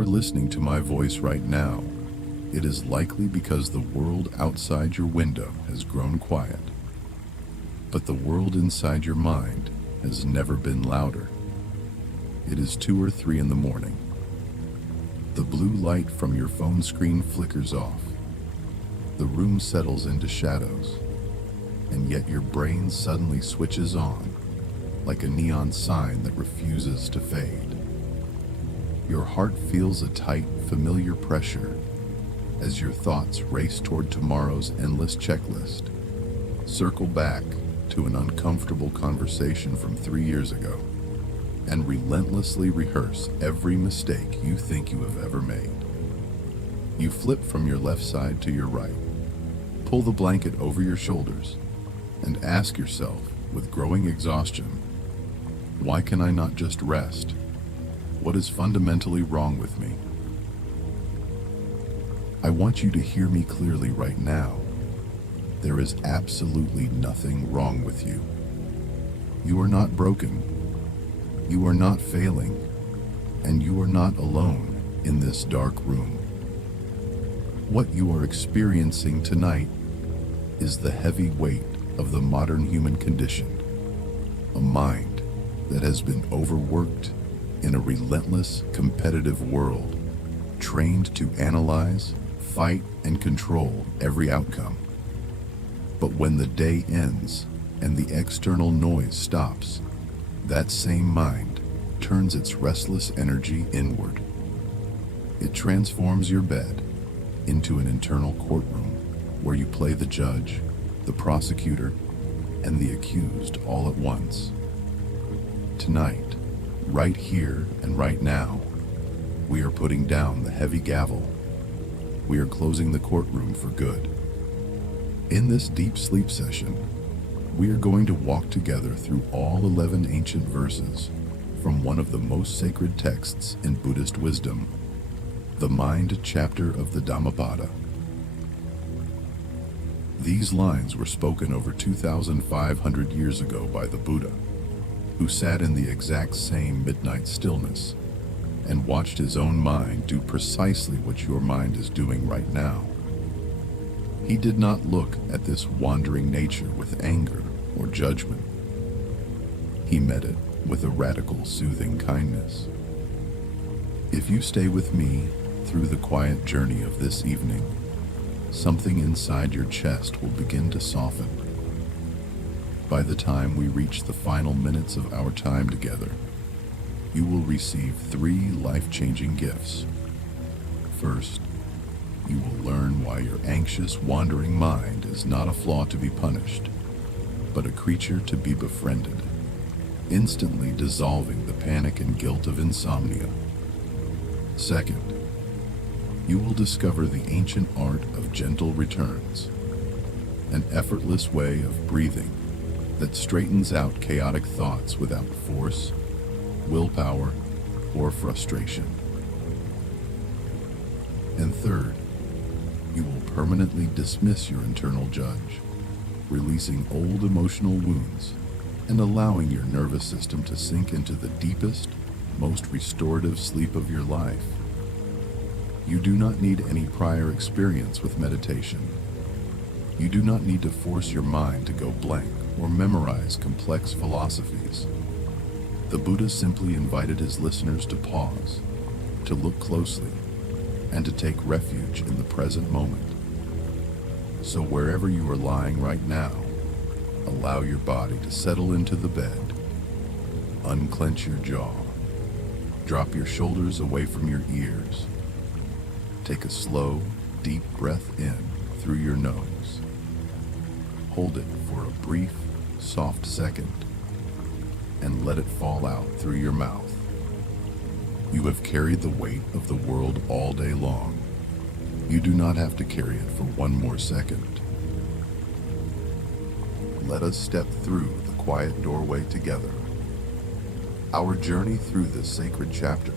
are listening to my voice right now, it is likely because the world outside your window has grown quiet. But the world inside your mind has never been louder. It is 2 or 3 in the morning. The blue light from your phone screen flickers off. The room settles into shadows, and yet your brain suddenly switches on, like a neon sign that refuses to fade. Your heart feels a tight, familiar pressure as your thoughts race toward tomorrow's endless checklist. Circle back to an uncomfortable conversation from 3 years ago and relentlessly rehearse every mistake you think you have ever made. You flip from your left side to your right, pull the blanket over your shoulders, and ask yourself with growing exhaustion, why can I not just rest? What is fundamentally wrong with me? I want you to hear me clearly right now. There is absolutely nothing wrong with you. You are not broken. You are not failing. And you are not alone in this dark room. What you are experiencing tonight is the heavy weight of the modern human condition. A mind that has been overworked in a relentless, competitive world, trained to analyze, fight, and control every outcome. But when the day ends and the external noise stops, that same mind turns its restless energy inward. It transforms your bed into an internal courtroom where you play the judge, the prosecutor, and the accused all at once. Tonight, right here and right now, we are putting down the heavy gavel. We are closing the courtroom for good. In this deep sleep session, we are going to walk together through all 11 ancient verses from one of the most sacred texts in Buddhist wisdom, the Mind chapter of the Dhammapada. These lines were spoken over 2,500 years ago by the Buddha, who sat in the exact same midnight stillness and watched his own mind do precisely what your mind is doing right now. He did not look at this wandering nature with anger or judgment. He met it with a radical, soothing kindness. If you stay with me through the quiet journey of this evening, something inside your chest will begin to soften. By the time we reach the final minutes of our time together, you will receive 3 life-changing gifts. First, you will learn why your anxious, wandering mind is not a flaw to be punished, but a creature to be befriended, instantly dissolving the panic and guilt of insomnia. Second, you will discover the ancient art of gentle returns, an effortless way of breathing that straightens out chaotic thoughts without force, willpower, or frustration. And third, you will permanently dismiss your internal judge, releasing old emotional wounds and allowing your nervous system to sink into the deepest, most restorative sleep of your life. You do not need any prior experience with meditation. You do not need to force your mind to go blank or memorize complex philosophies. The Buddha simply invited his listeners to pause, to look closely, and to take refuge in the present moment. So wherever you are lying right now, allow your body to settle into the bed. Unclench your jaw. Drop your shoulders away from your ears. Take a slow, deep breath in through your nose. Hold it for a brief, soft second, and let it fall out through your mouth. You have carried the weight of the world all day long. You do not have to carry it for one more second. Let us step through the quiet doorway together. Our journey through this sacred chapter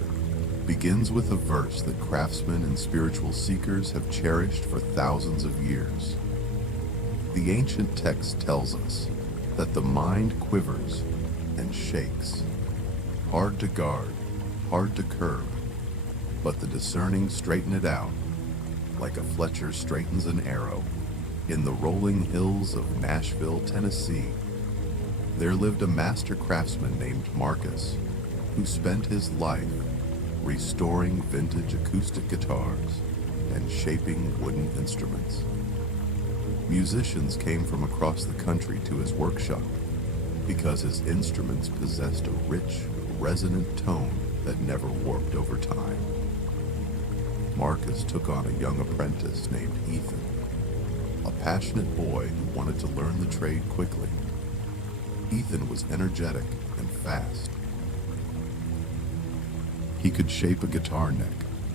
begins with a verse that craftsmen and spiritual seekers have cherished for thousands of years. The ancient text tells us that the mind quivers and shakes, hard to guard, hard to curb, but the discerning straighten it out, like a Fletcher straightens an arrow. In the rolling hills of Nashville, Tennessee, there lived a master craftsman named Marcus, who spent his life restoring vintage acoustic guitars and shaping wooden instruments. Musicians came from across the country to his workshop because his instruments possessed a rich, resonant tone that never warped over time. Marcus took on a young apprentice named Ethan, a passionate boy who wanted to learn the trade quickly. Ethan was energetic and fast. He could shape a guitar neck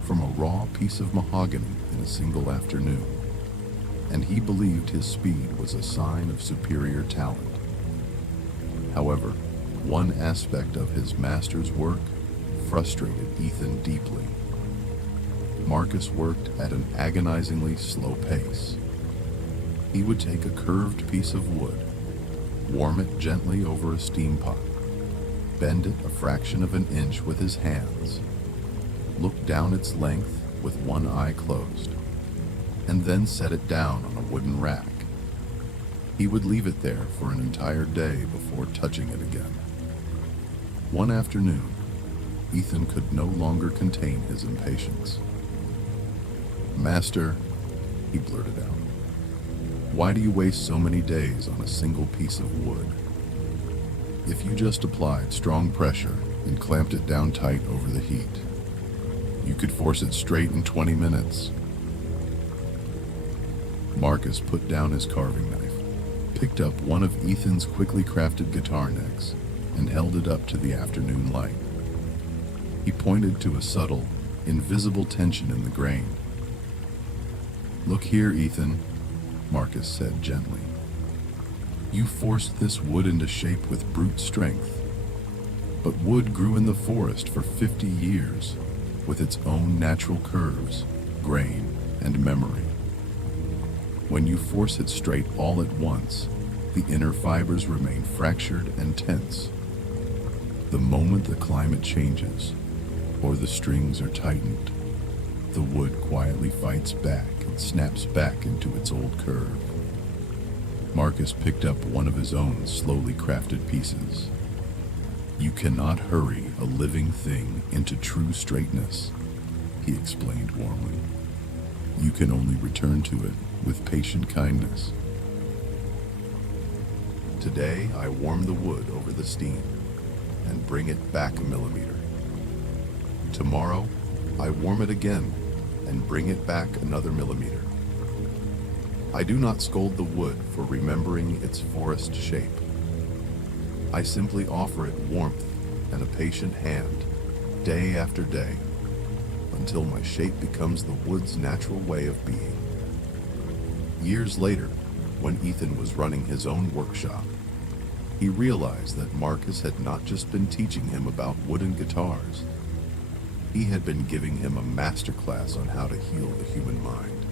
from a raw piece of mahogany in a single afternoon, and he believed his speed was a sign of superior talent. However, one aspect of his master's work frustrated Ethan deeply. Marcus worked at an agonizingly slow pace. He would take a curved piece of wood, warm it gently over a steam pot, bend it a fraction of an inch with his hands, look down its length with one eye closed, and then set it down on a wooden rack. He would leave it there for an entire day before touching it again. One afternoon, Ethan could no longer contain his impatience. "Master," he blurted out, "why do you waste so many days on a single piece of wood? If you just applied strong pressure and clamped it down tight over the heat, you could force it straight in 20 minutes. Marcus put down his carving knife, picked up one of Ethan's quickly crafted guitar necks, and held it up to the afternoon light. He pointed to a subtle, invisible tension in the grain. "Look here, Ethan," Marcus said gently. "You forced this wood into shape with brute strength, but wood grew in the forest for 50 years with its own natural curves, grain, and memory. When you force it straight all at once, the inner fibers remain fractured and tense. The moment the climate changes, or the strings are tightened, the wood quietly fights back and snaps back into its old curve." Marcus picked up one of his own slowly crafted pieces. "You cannot hurry a living thing into true straightness," he explained warmly. "You can only return to it with patient kindness. Today I warm the wood over the steam and bring it back a millimeter. Tomorrow I warm it again and bring it back another millimeter. I do not scold the wood for remembering its forest shape. I simply offer it warmth and a patient hand, day after day, until my shape becomes the wood's natural way of being." Years later, when Ethan was running his own workshop, he realized that Marcus had not just been teaching him about wooden guitars. He had been giving him a masterclass on how to heal the human mind.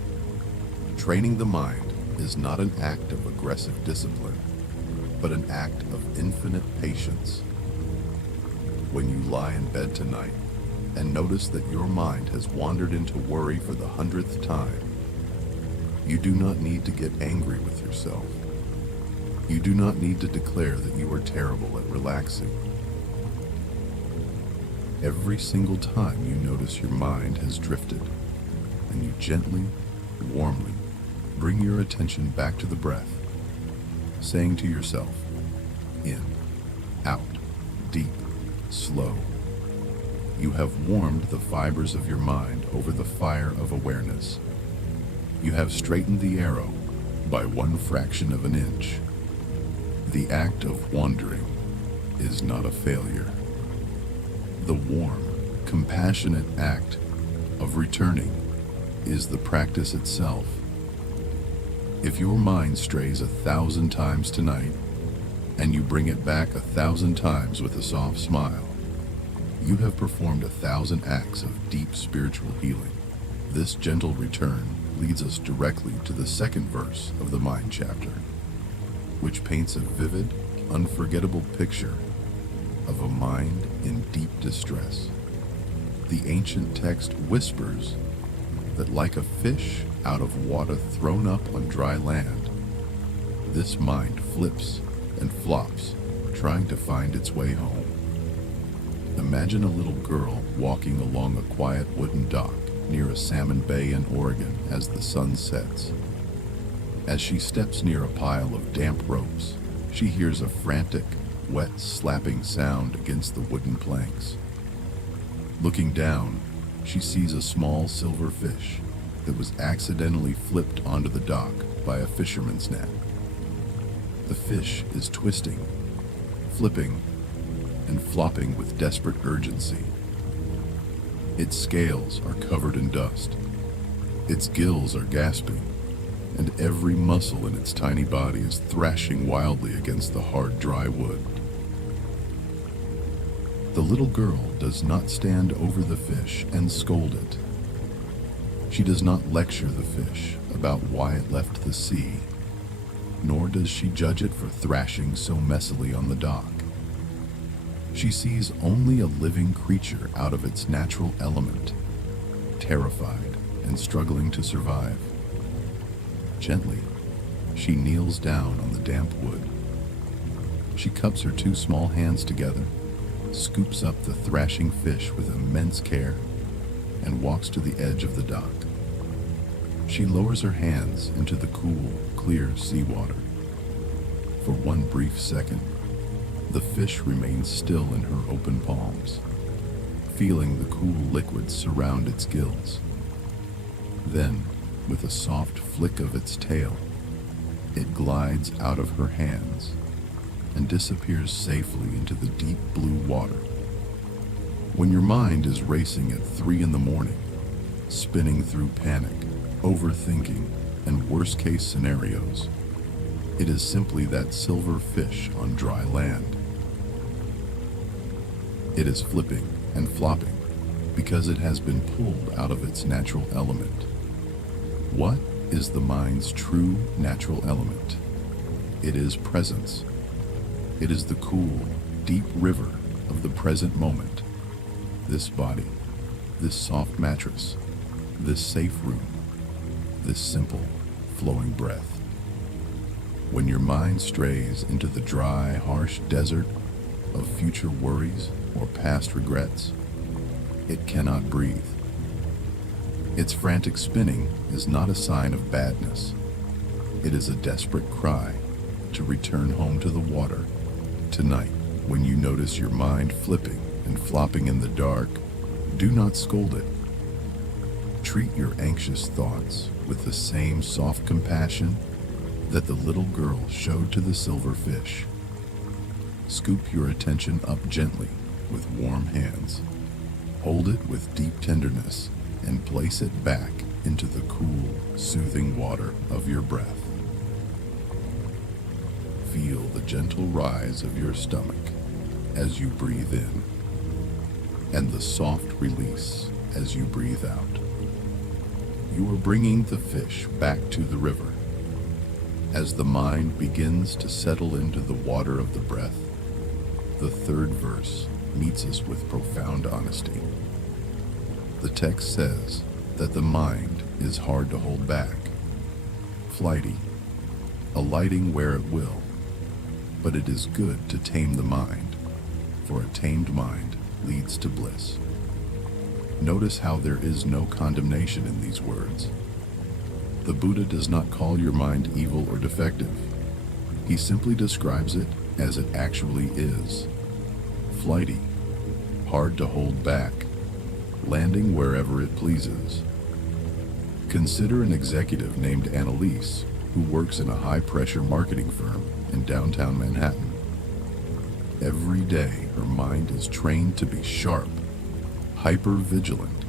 Training the mind is not an act of aggressive discipline, but an act of infinite patience. When you lie in bed tonight and notice that your mind has wandered into worry for the 100th time, you do not need to get angry with yourself. You do not need to declare that you are terrible at relaxing. Every single time you notice your mind has drifted, and you gently, warmly bring your attention back to the breath, saying to yourself, in, out, deep, slow, you have warmed the fibers of your mind over the fire of awareness. You have straightened the arrow by 1/fraction of an inch. The act of wandering is not a failure. The warm, compassionate act of returning is the practice itself. If your mind strays 1,000 times tonight, and you bring it back 1,000 times with a soft smile, you have performed 1,000 acts of deep spiritual healing. This gentle return leads us directly to the second verse of the Mind chapter, which paints a vivid, unforgettable picture of a mind in deep distress. The ancient text whispers that like a fish out of water thrown up on dry land, this mind flips and flops, trying to find its way home. Imagine a little girl walking along a quiet wooden dock near a salmon bay in Oregon as the sun sets. As she steps near a pile of damp ropes, she hears a frantic, wet slapping sound against the wooden planks. Looking down, she sees a small silver fish that was accidentally flipped onto the dock by a fisherman's net. The fish is twisting, flipping, and flopping with desperate urgency. Its scales are covered in dust, its gills are gasping, and every muscle in its tiny body is thrashing wildly against the hard, dry wood. The little girl does not stand over the fish and scold it. She does not lecture the fish about why it left the sea, nor does she judge it for thrashing so messily on the dock. She sees only a living creature out of its natural element, terrified and struggling to survive. Gently, she kneels down on the damp wood. She cups her two small hands together, scoops up the thrashing fish with immense care, and walks to the edge of the dock. She lowers her hands into the cool, clear seawater. For one brief second, the fish remains still in her open palms, feeling the cool liquid surround its gills. Then, with a soft flick of its tail, it glides out of her hands and disappears safely into the deep blue water. When your mind is racing at 3 in the morning, spinning through panic, overthinking, and worst-case scenarios, it is simply that silver fish on dry land. It is flipping and flopping because it has been pulled out of its natural element. What is the mind's true natural element? It is presence. It is the cool, deep river of the present moment. This body, this soft mattress, this safe room, this simple, flowing breath. When your mind strays into the dry, harsh desert of future worries or past regrets, it cannot breathe. Its frantic spinning is not a sign of badness. It is a desperate cry to return home to the water. Tonight, when you notice your mind flipping and flopping in the dark, do not scold it. Treat your anxious thoughts with the same soft compassion that the little girl showed to the silver fish. Scoop your attention up gently with warm hands. Hold it with deep tenderness and place it back into the cool, soothing water of your breath. Feel the gentle rise of your stomach as you breathe in, and the soft release as you breathe out. You are bringing the fish back to the river. As the mind begins to settle into the water of the breath, the third verse meets us with profound honesty. The text says that the mind is hard to hold back, flighty, alighting where it will, but it is good to tame the mind, for a tamed mind leads to bliss. Notice how there is no condemnation in these words. The Buddha does not call your mind evil or defective. He simply describes it as it actually is: flighty, hard to hold back, landing wherever it pleases. Consider an executive named Annalise who works in a high-pressure marketing firm in downtown Manhattan. Every day, her mind is trained to be sharp, hyper-vigilant,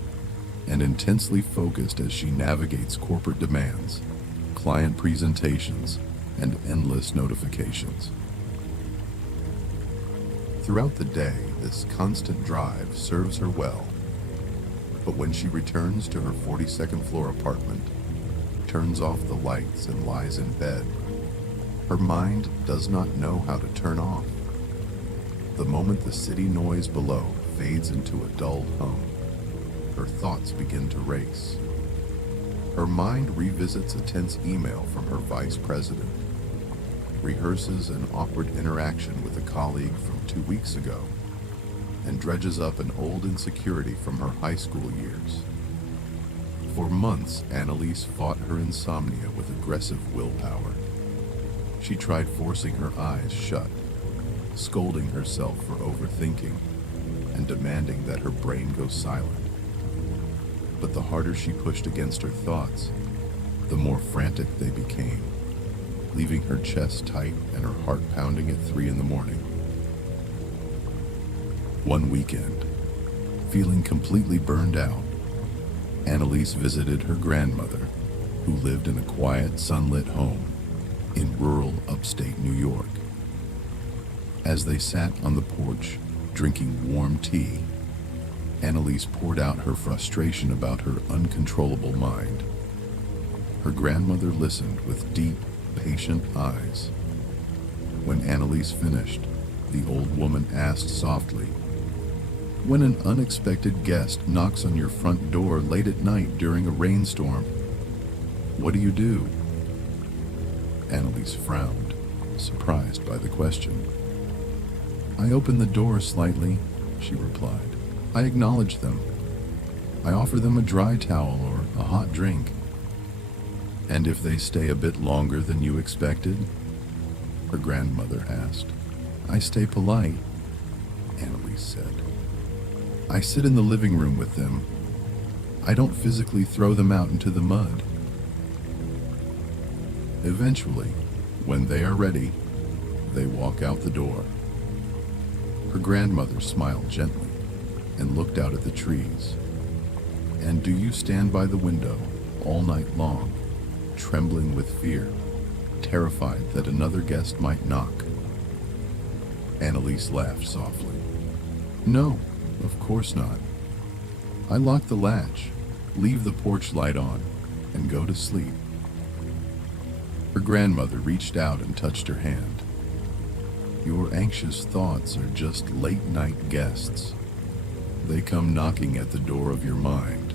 and intensely focused as she navigates corporate demands, client presentations, and endless notifications. Throughout the day, this constant drive serves her well. But when she returns to her 42nd floor apartment, turns off the lights and lies in bed, her mind does not know how to turn off. The moment the city noise below fades into a dull hum, her thoughts begin to race. Her mind revisits a tense email from her vice president, rehearses an awkward interaction with a colleague from 2 weeks ago, and dredges up an old insecurity from her high school years. For months, Annalise fought her insomnia with aggressive willpower. She tried forcing her eyes shut, scolding herself for overthinking, and demanding that her brain go silent. But the harder she pushed against her thoughts, the more frantic they became, leaving her chest tight and her heart pounding at 3 in the morning. One weekend, feeling completely burned out, Annalise visited her grandmother, who lived in a quiet, sunlit home in rural upstate New York. As they sat on the porch, drinking warm tea, Annalise poured out her frustration about her uncontrollable mind. Her grandmother listened with deep, patient eyes. When Annalise finished, the old woman asked softly, "When an unexpected guest knocks on your front door late at night during a rainstorm, what do you do?" Annalise frowned, surprised by the question. "I open the door slightly," she replied. "I acknowledge them. I offer them a dry towel or a hot drink." "And if they stay a bit longer than you expected?" her grandmother asked. "I stay polite," Annalise said. "I sit in the living room with them. I don't physically throw them out into the mud." Eventually, when they are ready, they walk out the door. Her grandmother smiled gently and looked out at the trees. "And do you stand by the window all night long, trembling with fear, terrified that another guest might knock?" Annalise laughed softly. "No, of course not. I lock the latch, leave the porch light on, and go to sleep." Her grandmother reached out and touched her hand. "Your anxious thoughts are just late-night guests. They come knocking at the door of your mind.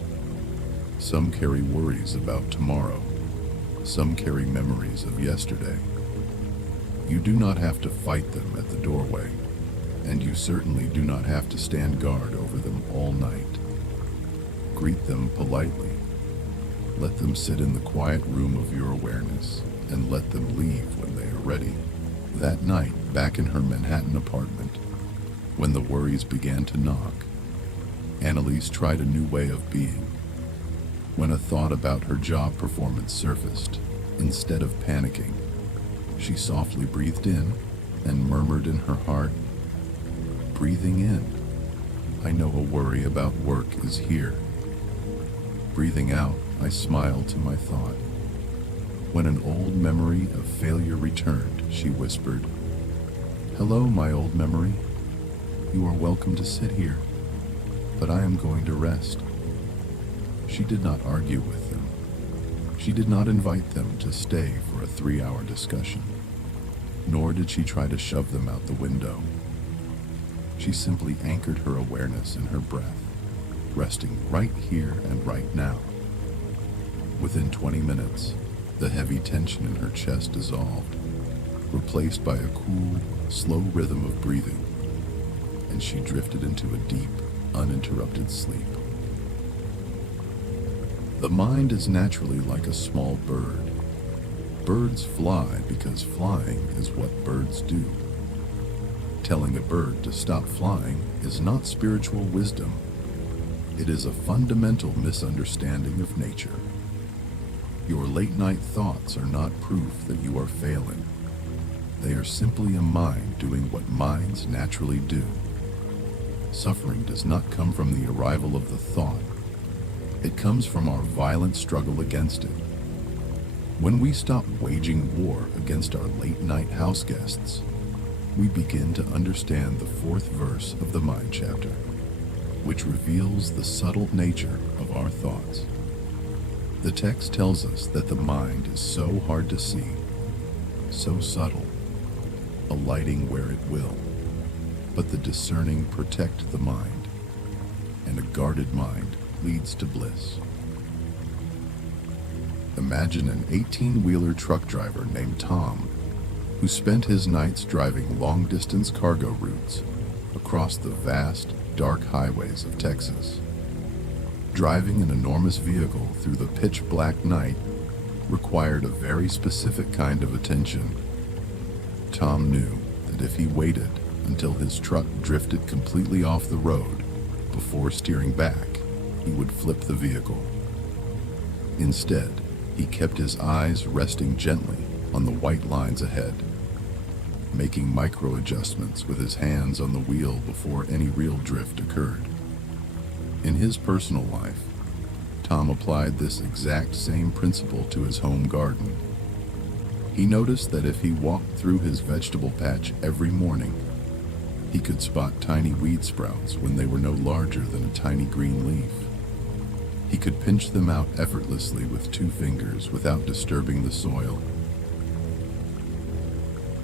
Some carry worries about tomorrow. Some carry memories of yesterday. You do not have to fight them at the doorway, and you certainly do not have to stand guard over them all night. Greet them politely. Let them sit in the quiet room of your awareness, and let them leave when they are ready." That night, back in her Manhattan apartment, when the worries began to knock, Annalise tried a new way of being. When a thought about her job performance surfaced, instead of panicking, she softly breathed in and murmured in her heart, "Breathing in, I know a worry about work is here." Breathing out, I smiled to my thought. When an old memory of failure returned, she whispered, "Hello, my old memory. You are welcome to sit here, but I am going to rest." She did not argue with them. She did not invite them to stay for a 3-hour discussion, nor did she try to shove them out the window. She simply anchored her awareness in her breath, resting right here and right now. Within 20 minutes, the heavy tension in her chest dissolved, replaced by a cool, slow rhythm of breathing, and she drifted into a deep, uninterrupted sleep. The mind is naturally like a small bird. Birds fly because flying is what birds do. Telling a bird to stop flying is not spiritual wisdom. It is a fundamental misunderstanding of nature. Your late-night thoughts are not proof that you are failing. They are simply a mind doing what minds naturally do. Suffering does not come from the arrival of the thought. It comes from our violent struggle against it. When we stop waging war against our late-night houseguests, we begin to understand the 4th verse of the Mind chapter, which reveals the subtle nature of our thoughts. The text tells us that the mind is so hard to see, so subtle, alighting where it will, but the discerning protect the mind, and a guarded mind leads to bliss. Imagine an 18-wheeler truck driver named Tom who spent his nights driving long-distance cargo routes across the vast, dark highways of Texas. Driving an enormous vehicle through the pitch-black night required a very specific kind of attention. Tom knew that if he waited until his truck drifted completely off the road before steering back, he would flip the vehicle. Instead, he kept his eyes resting gently on the white lines ahead, making micro-adjustments with his hands on the wheel before any real drift occurred. In his personal life, Tom applied this exact same principle to his home garden. He noticed that if he walked through his vegetable patch every morning, he could spot tiny weed sprouts when they were no larger than a tiny green leaf. He could pinch them out effortlessly with 2 fingers without disturbing the soil.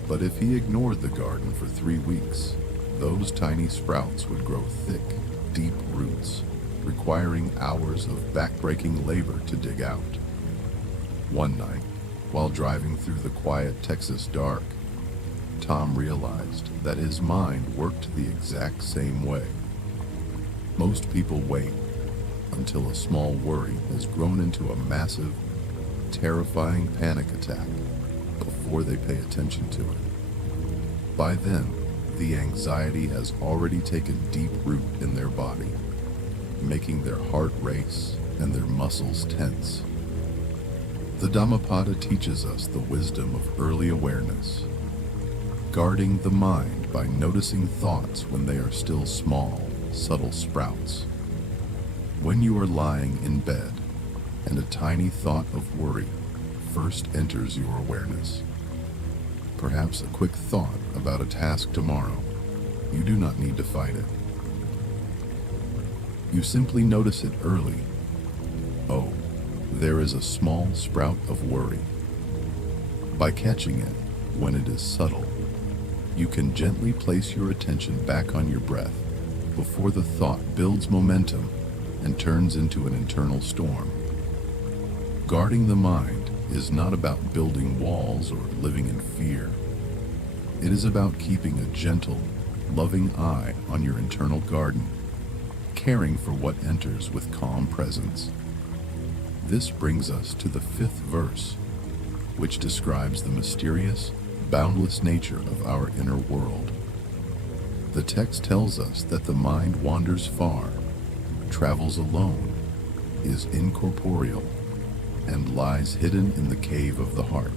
But if he ignored the garden for 3 weeks, those tiny sprouts would grow thick, deep roots, requiring hours of back-breaking labor to dig out. One night, while driving through the quiet Texas dark, Tom realized that his mind worked the exact same way. Most people wait until a small worry has grown into a massive, terrifying panic attack before they pay attention to it. By then, the anxiety has already taken deep root in their body, making their heart race and their muscles tense. The Dhammapada teaches us the wisdom of early awareness, guarding the mind by noticing thoughts when they are still small, subtle sprouts. When you are lying in bed and a tiny thought of worry first enters your awareness, perhaps a quick thought about a task tomorrow, you do not need to fight it. You simply notice it early. Oh, there is a small sprout of worry. By catching it when it is subtle, you can gently place your attention back on your breath before the thought builds momentum and turns into an internal storm. Guarding the mind is not about building walls or living in fear. It is about keeping a gentle, loving eye on your internal garden, caring for what enters with calm presence. This brings us to the 5th verse, which describes the mysterious, boundless nature of our inner world. The text tells us that the mind wanders far, travels alone, is incorporeal, and lies hidden in the cave of the heart.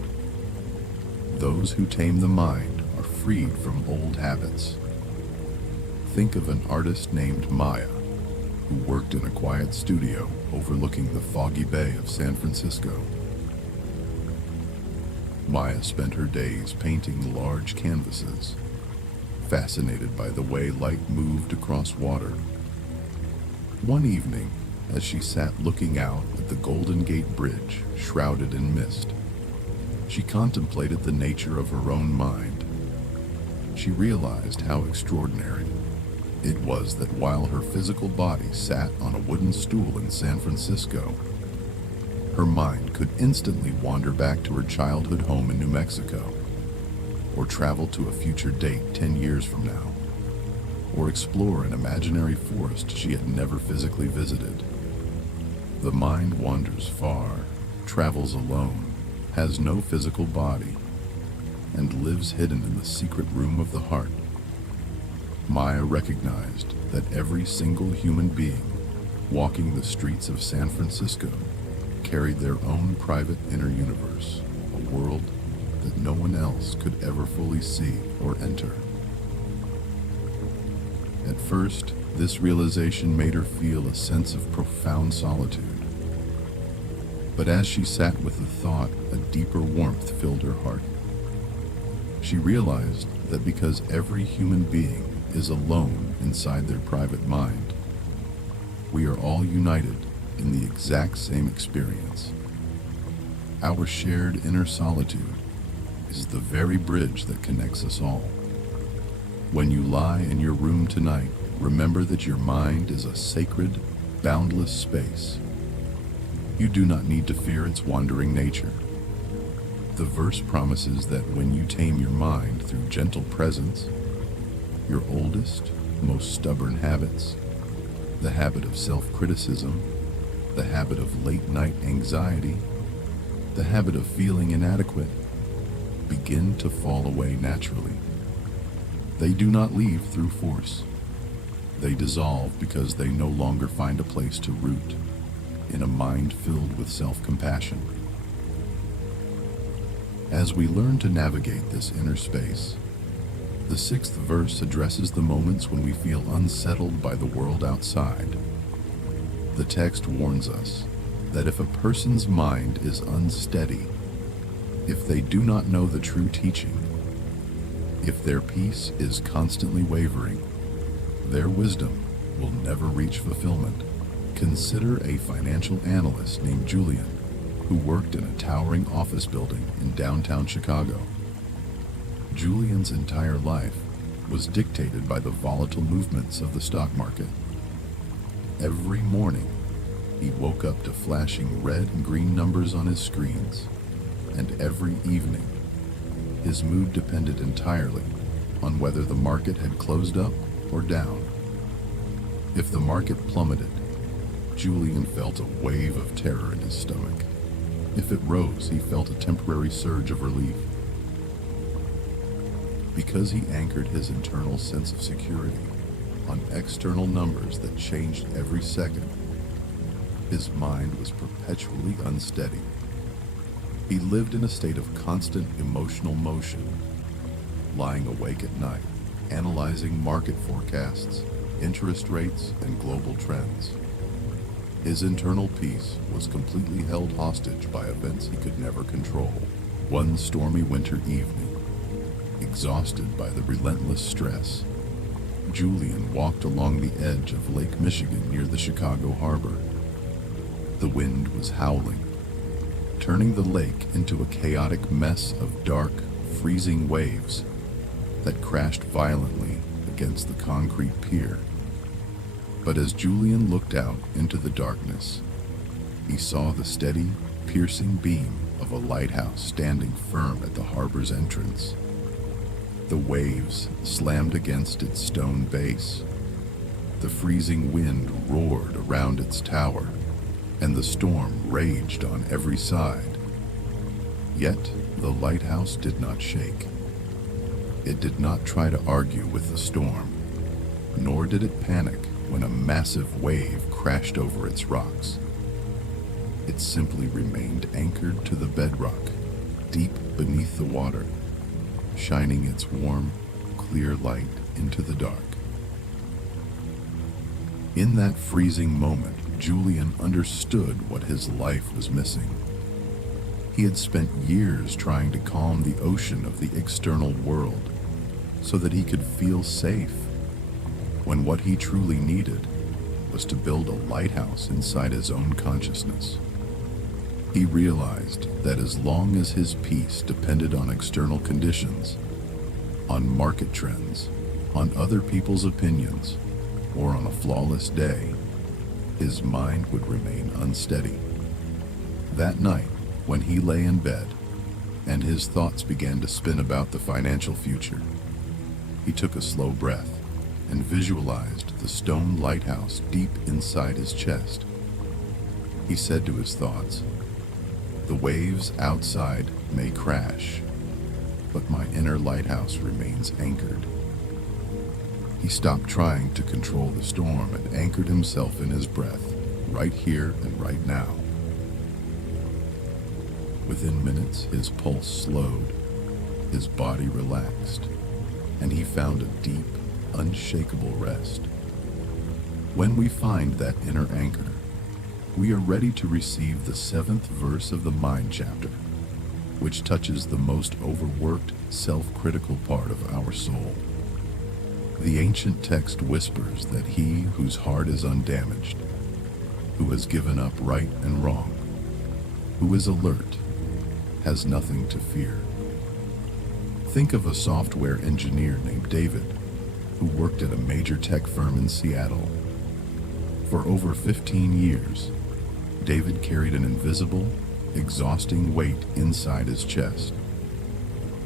Those who tame the mind are freed from old habits. Think of an artist named Maya, who worked in a quiet studio overlooking the foggy bay of San Francisco. Maya spent her days painting large canvases, fascinated by the way light moved across water. One evening, as she sat looking out at the Golden Gate Bridge shrouded in mist, she contemplated the nature of her own mind. She realized how extraordinary it was that while her physical body sat on a wooden stool in San Francisco, her mind could instantly wander back to her childhood home in New Mexico, or travel to a future date 10 years from now, or explore an imaginary forest she had never physically visited. The mind wanders far, travels alone, has no physical body, and lives hidden in the secret room of the heart. Maya recognized that every single human being walking the streets of San Francisco carried their own private inner universe, a world that no one else could ever fully see or enter. At first, this realization made her feel a sense of profound solitude. But as she sat with the thought, a deeper warmth filled her heart. She realized that because every human being is alone inside their private mind, we are all united in the exact same experience. Our shared inner solitude is the very bridge that connects us all. When you lie in your room tonight, remember that your mind is a sacred, boundless space. You do not need to fear its wandering nature. The verse promises that when you tame your mind through gentle presence, your oldest, most stubborn habits, the habit of self-criticism, the habit of late-night anxiety, the habit of feeling inadequate, begin to fall away naturally. They do not leave through force. They dissolve because they no longer find a place to root in a mind filled with self-compassion. As we learn to navigate this inner space, the sixth verse addresses the moments when we feel unsettled by the world outside. The text warns us that if a person's mind is unsteady, if they do not know the true teaching, if their peace is constantly wavering, their wisdom will never reach fulfillment. Consider a financial analyst named Julian, who worked in a towering office building in downtown Chicago. Julian's entire life was dictated by the volatile movements of the stock market. Every morning, he woke up to flashing red and green numbers on his screens, and every evening, his mood depended entirely on whether the market had closed up or down. If the market plummeted, Julian felt a wave of terror in his stomach. If it rose, he felt a temporary surge of relief. Because he anchored his internal sense of security on external numbers that changed every second, his mind was perpetually unsteady. He lived in a state of constant emotional motion, lying awake at night, analyzing market forecasts, interest rates, and global trends. His internal peace was completely held hostage by events he could never control. One stormy winter evening, exhausted by the relentless stress, Julian walked along the edge of Lake Michigan near the Chicago harbor. The wind was howling, turning the lake into a chaotic mess of dark, freezing waves that crashed violently against the concrete pier. But as Julian looked out into the darkness, he saw the steady, piercing beam of a lighthouse standing firm at the harbor's entrance. The waves slammed against its stone base. The freezing wind roared around its tower, and the storm raged on every side. Yet the lighthouse did not shake. It did not try to argue with the storm, nor did it panic when a massive wave crashed over its rocks. It simply remained anchored to the bedrock, deep beneath the water, shining its warm, clear light into the dark. In that freezing moment, Julian understood what his life was missing. He had spent years trying to calm the ocean of the external world so that he could feel safe, when what he truly needed was to build a lighthouse inside his own consciousness. He realized that as long as his peace depended on external conditions, on market trends, on other people's opinions, or on a flawless day, his mind would remain unsteady. That night, when he lay in bed and his thoughts began to spin about the financial future, he took a slow breath and visualized the stone lighthouse deep inside his chest. He said to his thoughts, "The waves outside may crash, but my inner lighthouse remains anchored." He stopped trying to control the storm and anchored himself in his breath, right here and right now. Within minutes, his pulse slowed, his body relaxed, and he found a deep, unshakable rest. When we find that inner anchor, we are ready to receive the 7th verse of the Mind chapter, which touches the most overworked, self-critical part of our soul. The ancient text whispers that he whose heart is undamaged, who has given up right and wrong, who is alert, has nothing to fear. Think of a software engineer named David, who worked at a major tech firm in Seattle. For over 15 years, David carried an invisible, exhausting weight inside his chest.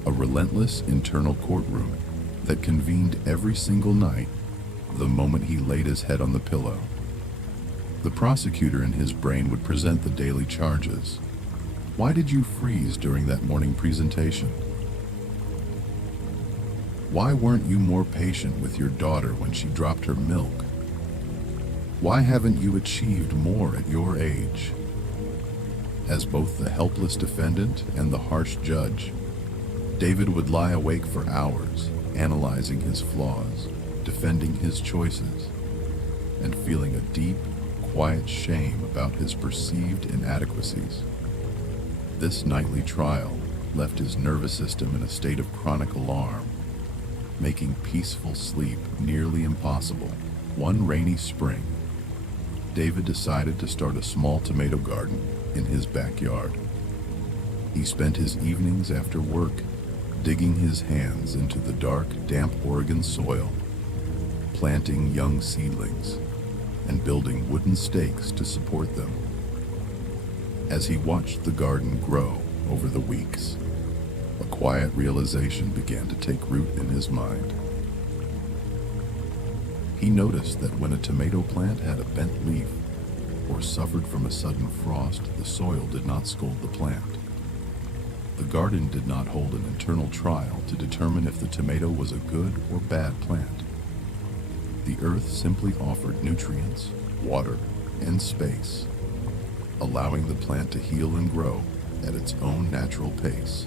A relentless internal courtroom that convened every single night the moment he laid his head on the pillow. The prosecutor in his brain would present the daily charges. Why did you freeze during that morning presentation? Why weren't you more patient with your daughter when she dropped her milk? Why haven't you achieved more at your age? As both the helpless defendant and the harsh judge, David would lie awake for hours, analyzing his flaws, defending his choices, and feeling a deep, quiet shame about his perceived inadequacies. This nightly trial left his nervous system in a state of chronic alarm, making peaceful sleep nearly impossible. One rainy spring, David decided to start a small tomato garden in his backyard. He spent his evenings after work digging his hands into the dark, damp Oregon soil, planting young seedlings, and building wooden stakes to support them. As he watched the garden grow over the weeks, a quiet realization began to take root in his mind. He noticed that when a tomato plant had a bent leaf or suffered from a sudden frost, the soil did not scold the plant. The garden did not hold an internal trial to determine if the tomato was a good or bad plant. The earth simply offered nutrients, water, and space, allowing the plant to heal and grow at its own natural pace.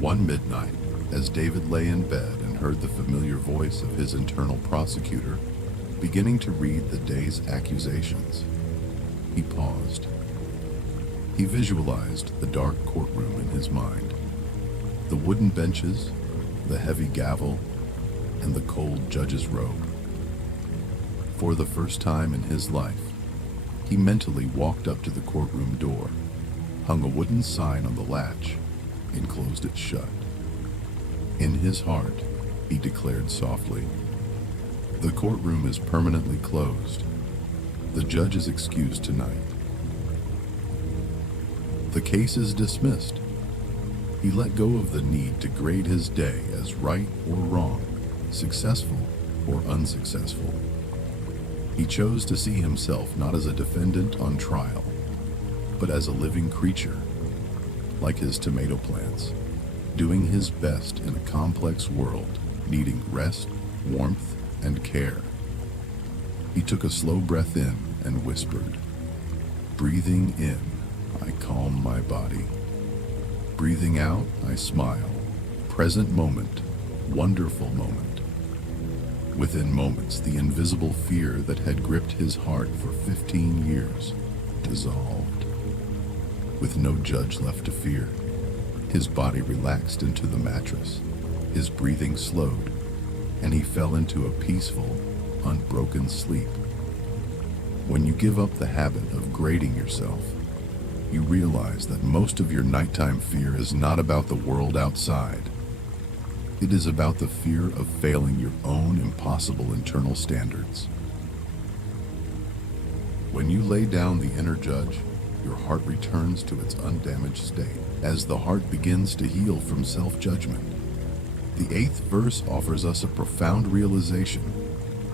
One midnight, as David lay in bed and heard the familiar voice of his internal prosecutor beginning to read the day's accusations, he paused. He visualized the dark courtroom in his mind, the wooden benches, the heavy gavel, and the cold judge's robe. For the first time in his life, he mentally walked up to the courtroom door, hung a wooden sign on the latch, and closed it shut. In his heart, he declared softly, "The courtroom is permanently closed. The judge is excused tonight. The case is dismissed." He let go of the need to grade his day as right or wrong, successful or unsuccessful. He chose to see himself not as a defendant on trial, but as a living creature, like his tomato plants, doing his best in a complex world, needing rest, warmth, and care. He took a slow breath in and whispered, "Breathing in, I calm my body. Breathing out, I smile. Present moment, wonderful moment." Within moments, the invisible fear that had gripped his heart for 15 years dissolved. With no judge left to fear, his body relaxed into the mattress, his breathing slowed, and he fell into a peaceful, unbroken sleep. When you give up the habit of grading yourself, you realize that most of your nighttime fear is not about the world outside. It is about the fear of failing your own impossible internal standards. When you lay down the inner judge, your heart returns to its undamaged state. As the heart begins to heal from self-judgment, the 8th verse offers us a profound realization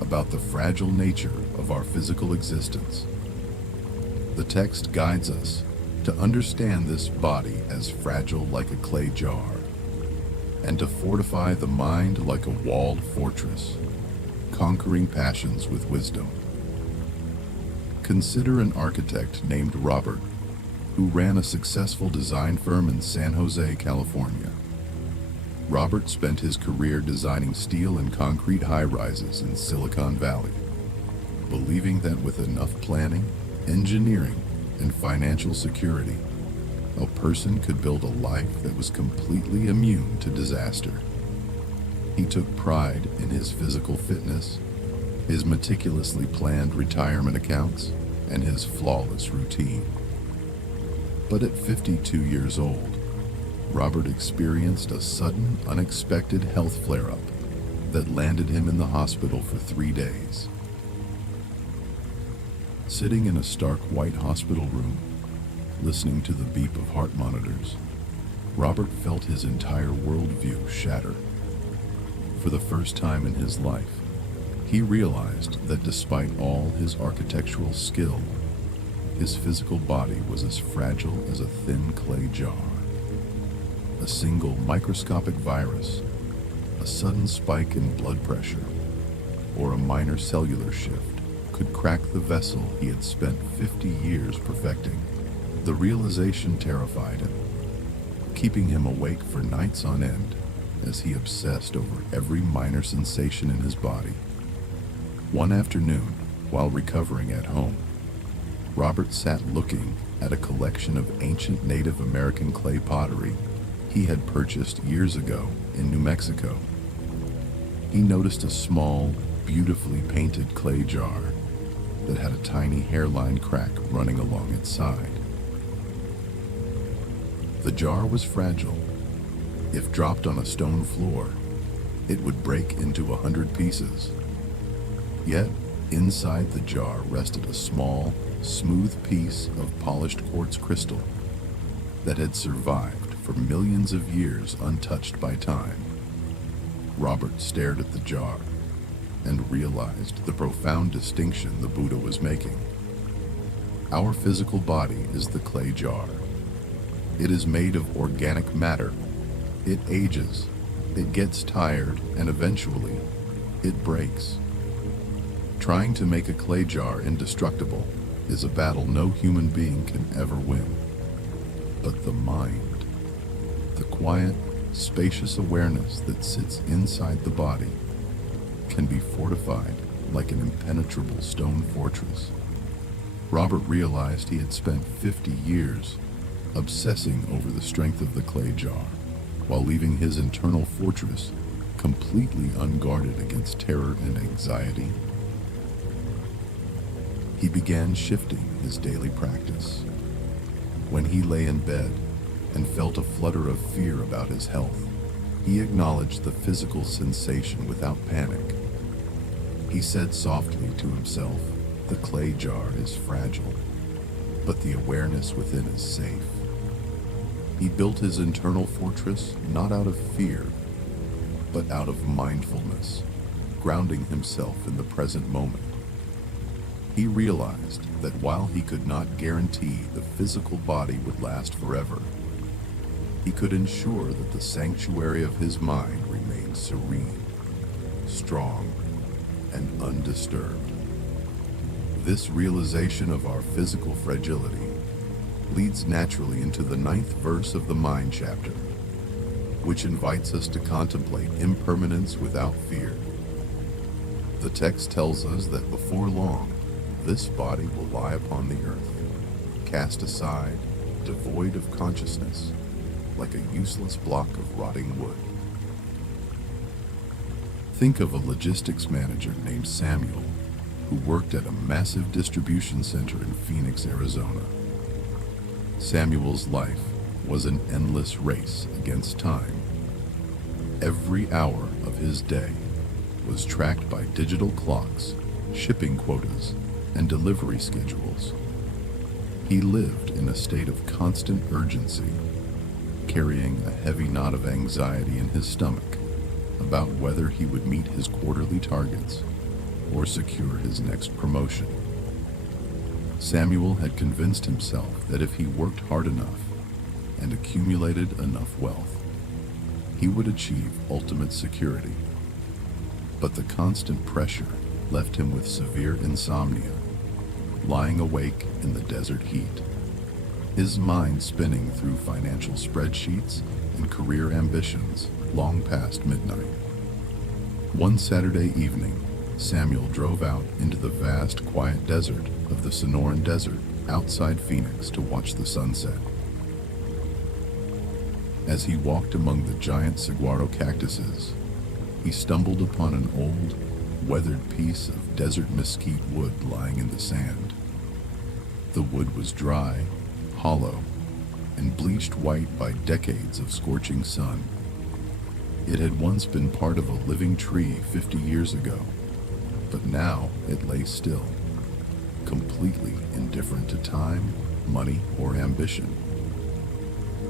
about the fragile nature of our physical existence. The text guides us to understand this body as fragile like a clay jar, and to fortify the mind like a walled fortress, conquering passions with wisdom. Consider an architect named Robert, who ran a successful design firm in San Jose, California. Robert spent his career designing steel and concrete high-rises in Silicon Valley, believing that with enough planning, engineering, and financial security, a person could build a life that was completely immune to disaster. He took pride in his physical fitness, his meticulously planned retirement accounts, and his flawless routine. But at 52 years old, Robert experienced a sudden, unexpected health flare-up that landed him in the hospital for 3 days. Sitting in a stark white hospital room, listening to the beep of heart monitors, Robert felt his entire worldview shatter. For the first time in his life, he realized that despite all his architectural skill, his physical body was as fragile as a thin clay jar. A single microscopic virus, a sudden spike in blood pressure, or a minor cellular shift could crack the vessel he had spent 50 years perfecting. The realization terrified him, keeping him awake for nights on end as he obsessed over every minor sensation in his body. One afternoon, while recovering at home, Robert sat looking at a collection of ancient Native American clay pottery he had purchased years ago in New Mexico. He noticed a small, beautifully painted clay jar that had a tiny hairline crack running along its side. The jar was fragile. If dropped on a stone floor, it would break into 100 pieces. Yet, inside the jar rested a small, smooth piece of polished quartz crystal that had survived for millions of years untouched by time. Robert stared at the jar and realized the profound distinction the Buddha was making. Our physical body is the clay jar. It is made of organic matter. It ages, it gets tired, and eventually, it breaks. Trying to make a clay jar indestructible is a battle no human being can ever win. But the mind, the quiet, spacious awareness that sits inside the body, can be fortified like an impenetrable stone fortress. Robert realized he had spent 50 years obsessing over the strength of the clay jar, while leaving his internal fortress completely unguarded against terror and anxiety. He began shifting his daily practice. When he lay in bed and felt a flutter of fear about his health, he acknowledged the physical sensation without panic. He said softly to himself, "The clay jar is fragile, but the awareness within is safe." He built his internal fortress not out of fear, but out of mindfulness, grounding himself in the present moment. He realized that while he could not guarantee the physical body would last forever, he could ensure that the sanctuary of his mind remained serene, strong, and undisturbed. This realization of our physical fragility leads naturally into the 9th verse of the Mind chapter, which invites us to contemplate impermanence without fear. The text tells us that before long, this body will lie upon the earth, cast aside, devoid of consciousness, like a useless block of rotting wood. Think of a logistics manager named Samuel, who worked at a massive distribution center in Phoenix, Arizona. Samuel's life was an endless race against time. Every hour of his day was tracked by digital clocks, shipping quotas, and delivery schedules. He lived in a state of constant urgency, carrying a heavy knot of anxiety in his stomach about whether he would meet his quarterly targets or secure his next promotion. Samuel had convinced himself that if he worked hard enough and accumulated enough wealth, he would achieve ultimate security. But the constant pressure left him with severe insomnia, lying awake in the desert heat, his mind spinning through financial spreadsheets and career ambitions long past midnight. One Saturday evening, Samuel drove out into the vast, quiet desert of the Sonoran Desert outside Phoenix to watch the sunset. As he walked among the giant saguaro cactuses, he stumbled upon an old, weathered piece of desert mesquite wood lying in the sand. The wood was dry, hollow, and bleached white by decades of scorching sun. It had once been part of a living tree 50 years ago, but now it lay still, completely indifferent to time, money, or ambition.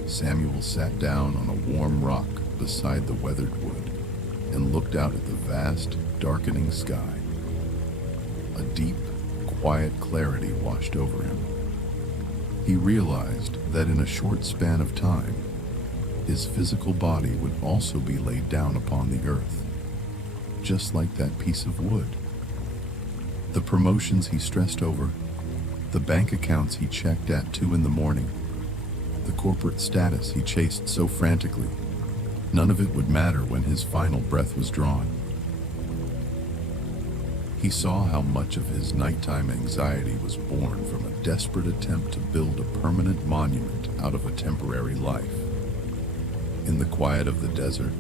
Samuel sat down on a warm rock beside the weathered wood and looked out at the vast, darkening sky. A deep, quiet clarity washed over him. He realized that in a short span of time, his physical body would also be laid down upon the earth, just like that piece of wood. The promotions he stressed over, the bank accounts he checked at 2 a.m, the corporate status he chased so frantically, none of it would matter when his final breath was drawn. He saw how much of his nighttime anxiety was born from a desperate attempt to build a permanent monument out of a temporary life. In the quiet of the desert,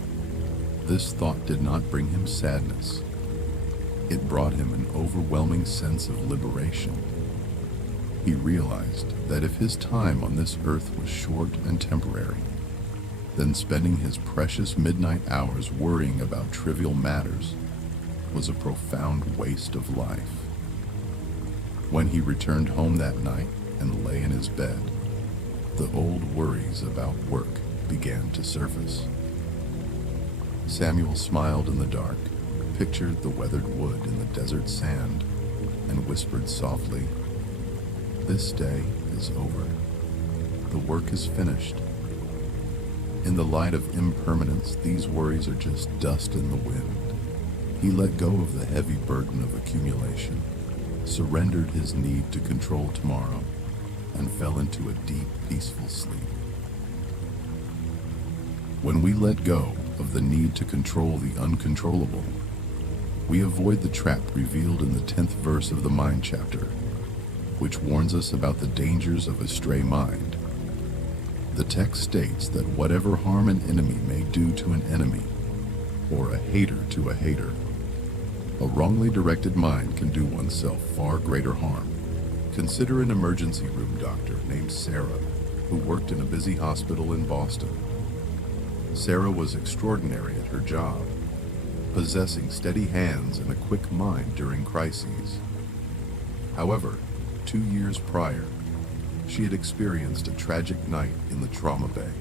this thought did not bring him sadness. It brought him an overwhelming sense of liberation. He realized that if his time on this earth was short and temporary, then spending his precious midnight hours worrying about trivial matters was a profound waste of life. When he returned home that night and lay in his bed, the old worries about work began to surface. Samuel smiled in the dark, pictured the weathered wood in the desert sand, and whispered softly, "This day is over. The work is finished." In the light of impermanence, these worries are just dust in the wind. He let go of the heavy burden of accumulation, surrendered his need to control tomorrow, and fell into a deep, peaceful sleep. When we let go of the need to control the uncontrollable, we avoid the trap revealed in the 10th verse of the Mind chapter, which warns us about the dangers of a stray mind. The text states that whatever harm an enemy may do to an enemy, or a hater to a hater, a wrongly directed mind can do oneself far greater harm. Consider an emergency room doctor named Sarah, who worked in a busy hospital in Boston. Sarah was extraordinary at her job, possessing steady hands and a quick mind during crises. However, 2 years prior, she had experienced a tragic night in the trauma bay,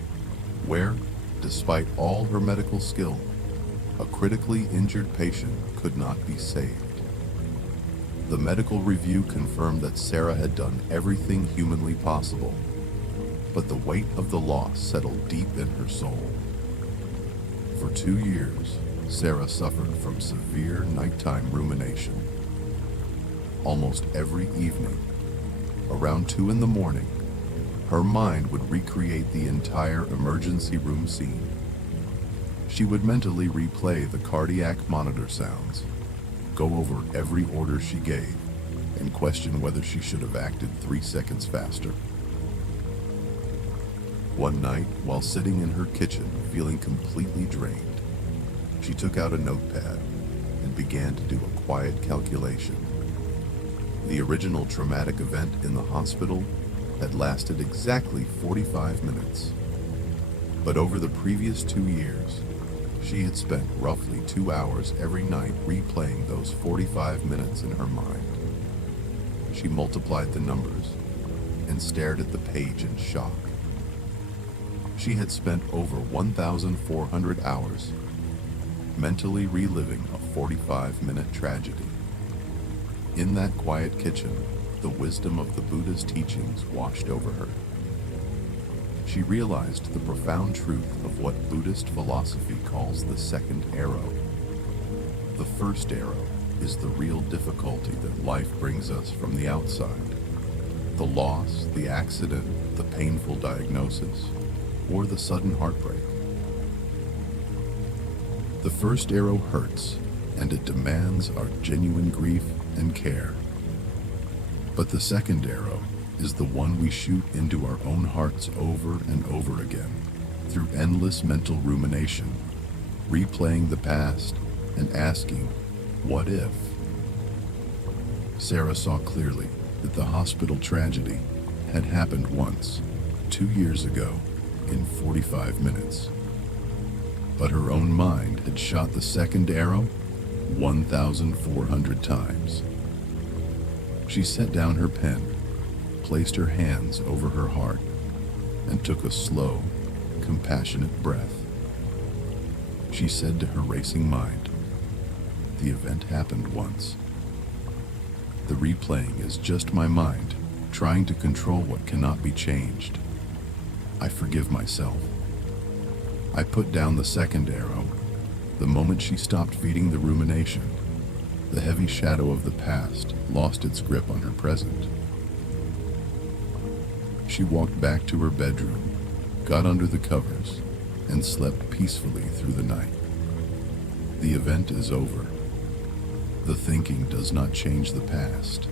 where, despite all her medical skill, a critically injured patient could not be saved. The medical review confirmed that Sarah had done everything humanly possible, but the weight of the loss settled deep in her soul. For 2 years, Sarah suffered from severe nighttime rumination. Almost every evening, around 2 a.m, her mind would recreate the entire emergency room scene. She would mentally replay the cardiac monitor sounds, go over every order she gave, and question whether she should have acted 3 seconds faster. One night, while sitting in her kitchen feeling completely drained, she took out a notepad and began to do a quiet calculation. The original traumatic event in the hospital had lasted exactly 45 minutes. But over the previous 2 years, she had spent roughly 2 hours every night replaying those 45 minutes in her mind. She multiplied the numbers and stared at the page in shock. She had spent over 1,400 hours mentally reliving a 45-minute tragedy. In that quiet kitchen, the wisdom of the Buddha's teachings washed over her. She realized the profound truth of what Buddhist philosophy calls the second arrow. The first arrow is the real difficulty that life brings us from the outside. The loss, the accident, the painful diagnosis, or the sudden heartbreak. The first arrow hurts, and it demands our genuine grief and care. But the second arrow is the one we shoot into our own hearts over and over again, through endless mental rumination, replaying the past and asking, what if? Sarah saw clearly that the hospital tragedy had happened once, 2 years ago, in 45 minutes. But her own mind had shot the second arrow 1,400 times. She set down her pen, placed her hands over her heart, and took a slow, compassionate breath. She said to her racing mind, "The event happened once. The replaying is just my mind trying to control what cannot be changed. I forgive myself." I put down the second arrow the moment she stopped feeding the rumination. The heavy shadow of the past lost its grip on her present. She walked back to her bedroom, got under the covers, and slept peacefully through the night. The event is over. The thinking does not change the past.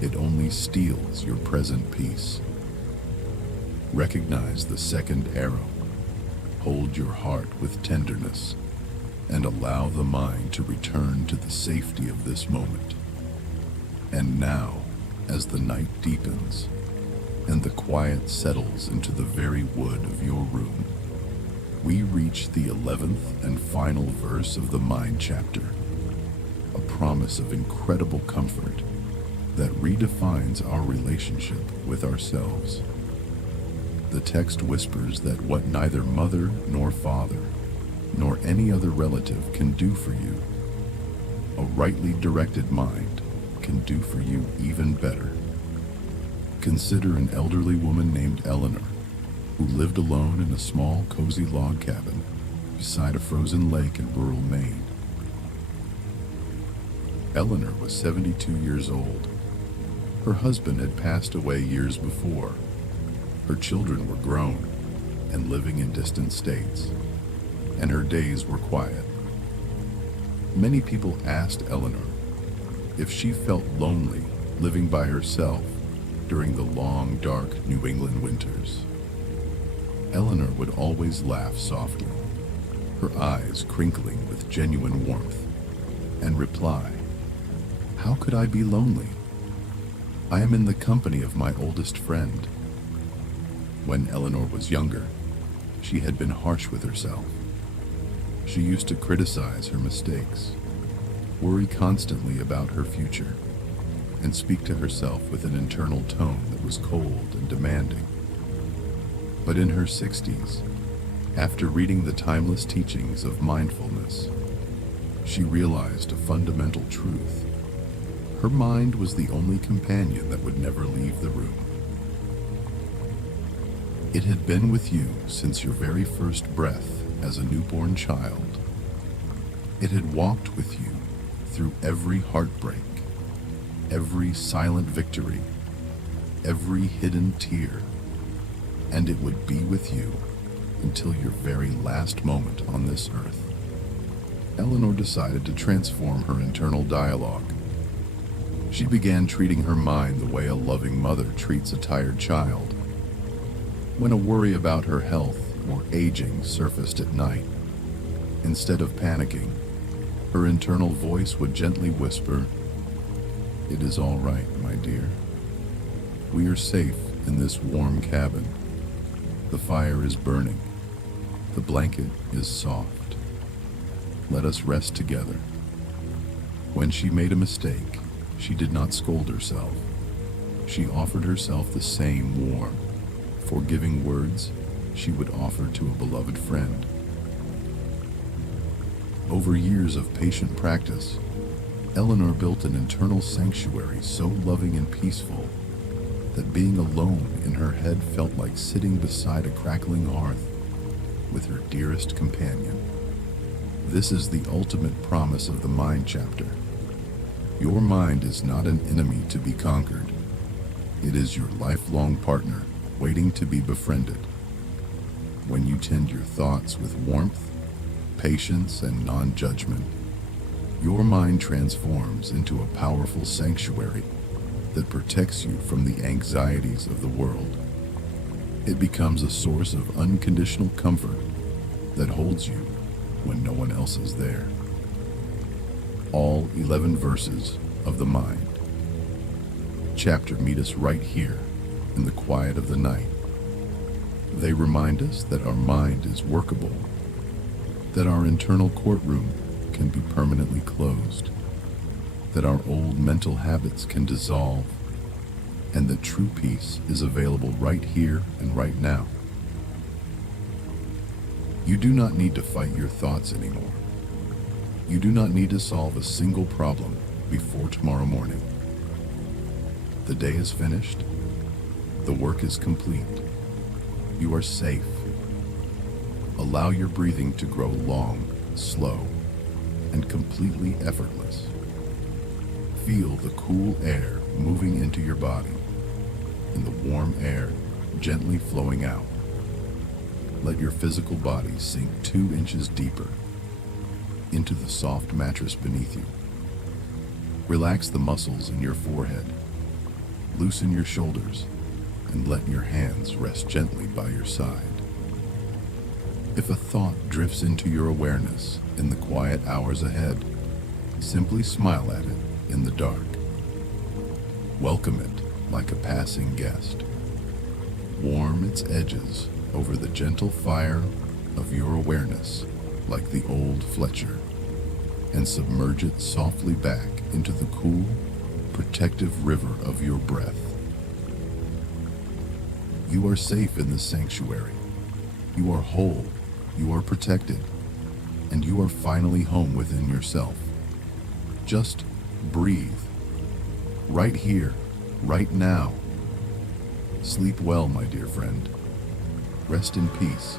It only steals your present peace. Recognize the second arrow. Hold your heart with tenderness and allow the mind to return to the safety of this moment. And now, as the night deepens and the quiet settles into the very wood of your room, we reach the 11th and final verse of the Mind chapter, a promise of incredible comfort that redefines our relationship with ourselves. The text whispers that what neither mother nor father nor any other relative can do for you, a rightly directed mind can do for you even better. Consider an elderly woman named Eleanor, who lived alone in a small, cozy log cabin beside a frozen lake in rural Maine. Eleanor was 72 years old. Her husband had passed away years before. Her children were grown and living in distant states, and her days were quiet. Many people asked Eleanor if she felt lonely living by herself during the long, dark New England winters. Eleanor would always laugh softly, her eyes crinkling with genuine warmth, and reply, "How could I be lonely? I am in the company of my oldest friend." When Eleanor was younger, she had been harsh with herself. She used to criticize her mistakes, worry constantly about her future, and speak to herself with an internal tone that was cold and demanding. But in her 60s, after reading the timeless teachings of mindfulness, she realized a fundamental truth. Her mind was the only companion that would never leave the room. It had been with you since your very first breath as a newborn child. It had walked with you through every heartbreak, every silent victory, every hidden tear, and it would be with you until your very last moment on this earth. Eleanor decided to transform her internal dialogue. She began treating her mind the way a loving mother treats a tired child. When a worry about her health or aging surfaced at night, instead of panicking, her internal voice would gently whisper, "It is all right, my dear. We are safe in this warm cabin. The fire is burning. The blanket is soft. Let us rest together." When she made a mistake, she did not scold herself. She offered herself the same warm, forgiving words she would offer to a beloved friend. Over years of patient practice, Eleanor built an internal sanctuary so loving and peaceful that being alone in her head felt like sitting beside a crackling hearth with her dearest companion. This is the ultimate promise of the Mind chapter. Your mind is not an enemy to be conquered. It is your lifelong partner waiting to be befriended. When you tend your thoughts with warmth, patience, and non-judgment, your mind transforms into a powerful sanctuary that protects you from the anxieties of the world. It becomes a source of unconditional comfort that holds you when no one else is there. All 11 verses of the Mind chapter meet us right here in the quiet of the night. They remind us that our mind is workable, that our internal courtroom can be permanently closed, that our old mental habits can dissolve, and that true peace is available right here and right now. You do not need to fight your thoughts anymore. You do not need to solve a single problem before tomorrow morning. The day is finished. The work is complete. You are safe. Allow your breathing to grow long, slow, and completely effortless. Feel the cool air moving into your body and the warm air gently flowing out. Let your physical body sink 2 inches deeper into the soft mattress beneath you. Relax the muscles in your forehead. Loosen your shoulders and let your hands rest gently by your side. If a thought drifts into your awareness in the quiet hours ahead, simply smile at it in the dark. Welcome it like a passing guest. Warm its edges over the gentle fire of your awareness like the old Fletcher, and submerge it softly back into the cool, protective river of your breath. You are safe in this sanctuary. You are whole, you are protected, and you are finally home within yourself. Just breathe. Right here, right now. Sleep well, my dear friend. Rest in peace.